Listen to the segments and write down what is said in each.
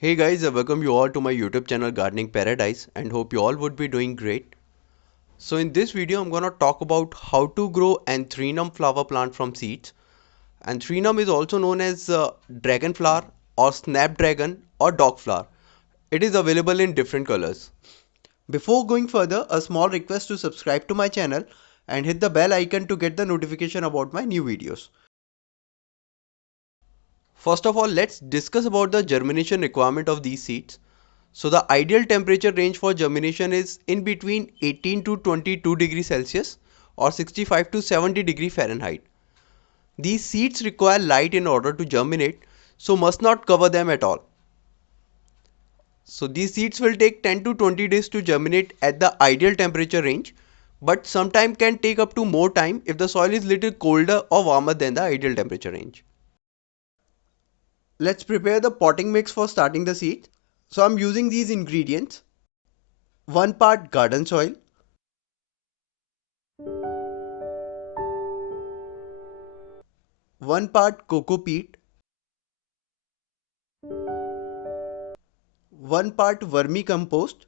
Hey guys, I welcome you all to my YouTube channel Gardening Paradise and hope you all would be doing great. So in this video I'm gonna talk about how to grow Anthrenum flower plant from seeds. Anthrenum is also known as dragon flower or snapdragon or dog flower. It is available in different colors. Before going further, a small request to subscribe to my channel and hit the bell icon to get the notification about my new videos. First of all, let's discuss about the germination requirement of these seeds. So the ideal temperature range for germination is in between 18 to 22 degrees Celsius or 65 to 70 degree Fahrenheit. These seeds require light in order to germinate, so must not cover them at all. So these seeds will take 10 to 20 days to germinate at the ideal temperature range, but sometimes can take up to more time if the soil is little colder or warmer than the ideal temperature range. Let's prepare the potting mix for starting the seeds. So I'm using these ingredients: 1 part garden soil, 1 part coco peat, 1 part vermicompost,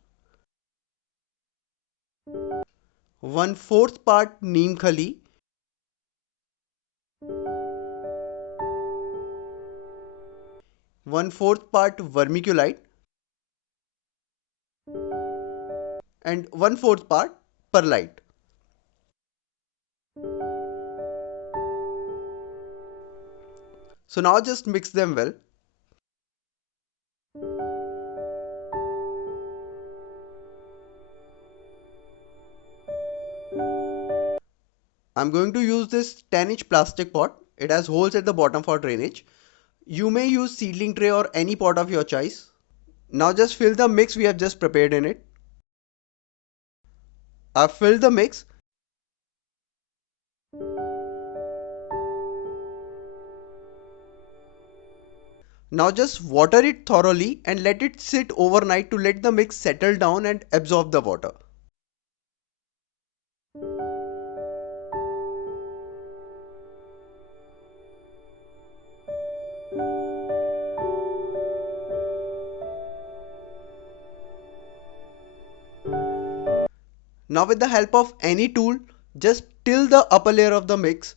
1/4 part neem khali, 1/4 part vermiculite, and 1/4 part perlite. So now just mix them well. I'm going to use this 10-inch plastic pot. It has holes at the bottom for drainage. You may use seedling tray or any pot of your choice. Now just fill the mix we have just prepared in it. I've filled the mix. Now just water it thoroughly and let it sit overnight to let the mix settle down and absorb the water. Now with the help of any tool, just till the upper layer of the mix.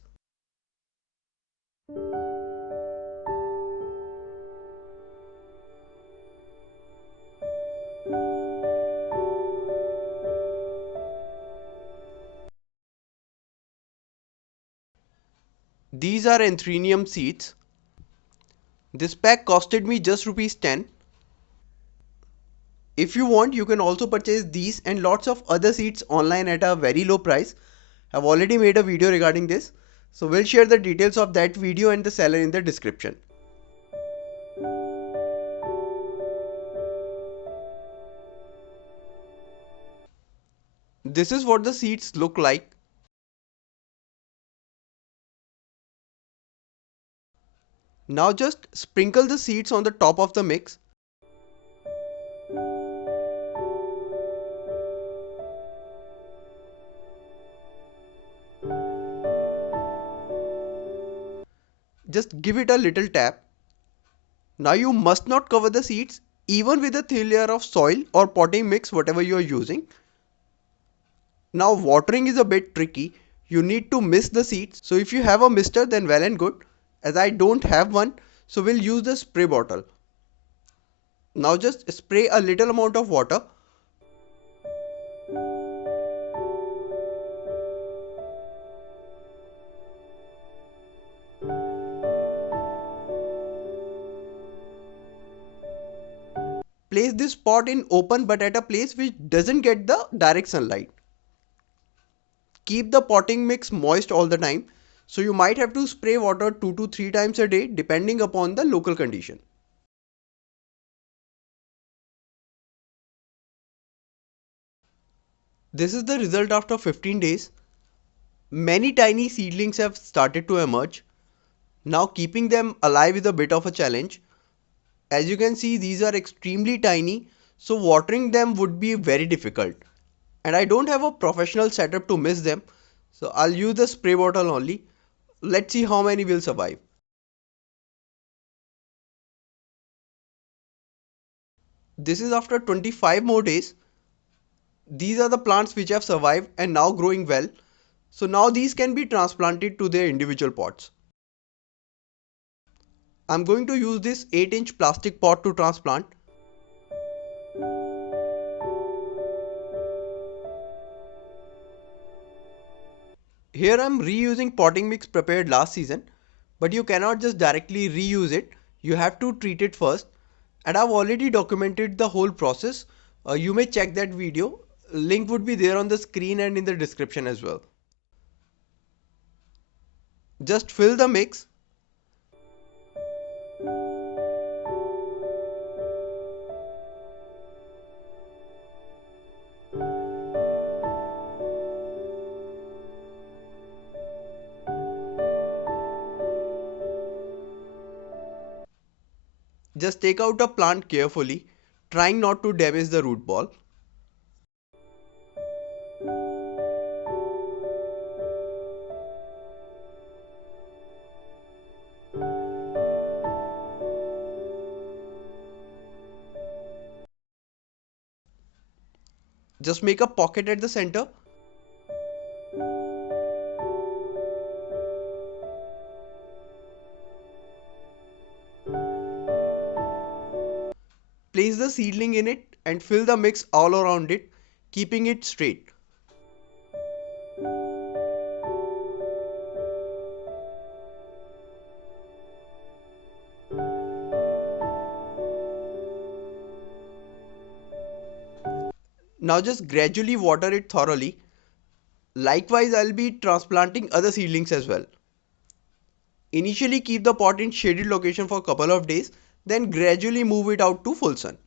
These are Anthurium seeds. This pack costed me just rupees 10. If you want, you can also purchase these and lots of other seeds online at a very low price. I've already made a video regarding this. So we'll share the details of that video and the seller in the description. This is what the seeds look like. Now just sprinkle the seeds on the top of the mix. Just give it a little tap. Now you must not cover the seeds even with a thin layer of soil or potting mix, whatever you are using. Now watering is a bit tricky. You need to mist the seeds. So if you have a mister, then well and good. As I don't have one, so we'll use the spray bottle. Now just spray a little amount of water. Place this pot in open but at a place which doesn't get the direct sunlight. Keep the potting mix moist all the time. So you might have to spray water 2 to 3 times a day depending upon the local condition. This is the result after 15 days. Many tiny seedlings have started to emerge. Now keeping them alive is a bit of a challenge. As you can see, these are extremely tiny, so watering them would be very difficult. And I don't have a professional setup to mist them, so I'll use the spray bottle only. Let's see how many will survive. This is after 25 more days. These are the plants which have survived and now growing well. So now these can be transplanted to their individual pots. I'm going to use this 8-inch plastic pot to transplant. Here I'm reusing potting mix prepared last season, but you cannot just directly reuse it. You have to treat it first, and I've already documented the whole process. You may check that video. Link would be there on the screen and in the description as well. Just fill the mix. Just take out a plant carefully, trying not to damage the root ball. Just make a pocket at the center. Place the seedling in it and fill the mix all around it, keeping it straight. Now just gradually water it thoroughly. Likewise, I'll be transplanting other seedlings as well. Initially keep the pot in shaded location for a couple of days, then gradually move it out to full sun.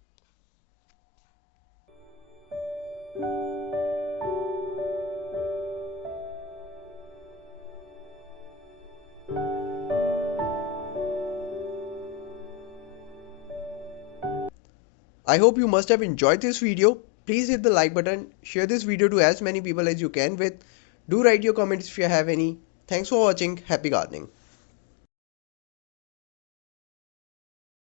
I hope you must have enjoyed this video. Please hit the like button, share this video to as many people as you can with. Do write your comments if you have any. Thanks for watching. Happy gardening.